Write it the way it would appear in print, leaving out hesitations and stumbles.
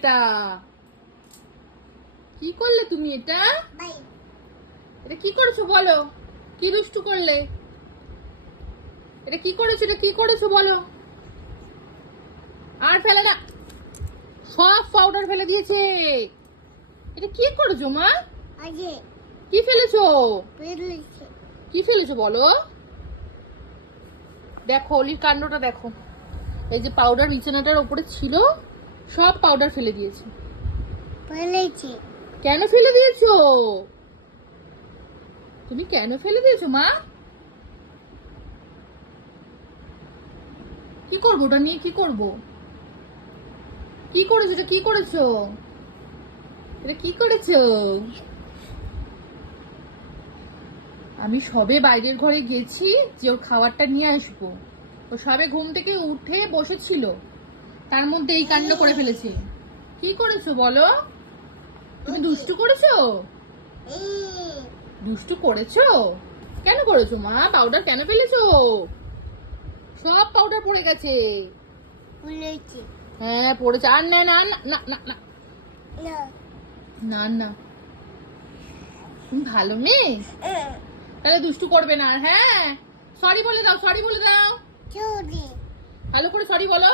এটা? কি করলে তুমি এটা? এটা কি করেছো বলো? কি দুষ্টু করলে? এটা কি করেছো? এটা কি করেছো বলো? আর ফেলে না, সব পাউডার ফেলে দিয়েছে। এটা কি করেছো মা? কি ফেলেছো? কি ফেলেছো বলো? দেখো অলির কাণ্ডটা দেখো। এই যে পাউডার বিছানাটার উপরে ছিল, সব পাউডার ফেলে দিয়েছে। কেন ফেলে দিয়েছো? তুমি কেন ফেলে দিয়েছো মা? কি করবো ওটা নিয়ে? কি করবো? কি করেছো? এটা কি করেছো? এটা কি করেছো? আমি সবে বাইরের ঘরে গেছি যে ওর খাবারটা নিয়ে আসবো। ও সবে ঘুম থেকে উঠে বসেছিল, তার মধ্যে এই কাণ্ড করে ফেলেছে। কি করেছো বলো? তুমি দুষ্টু করেছো? দুষ্টু করেছো? কেন করেছো মা? পাউডার কেন ফেলেছো? সব পাউডার পড়ে গেছে। হ্যাঁ পড়েছে। আর না না না না না না না না, তুমি ভালো মেয়ে, তাহলে দুষ্টু করবে না। হ্যাঁ সরি বলে দাও, সরি বলে দাও, ভালো করে সরি বলো।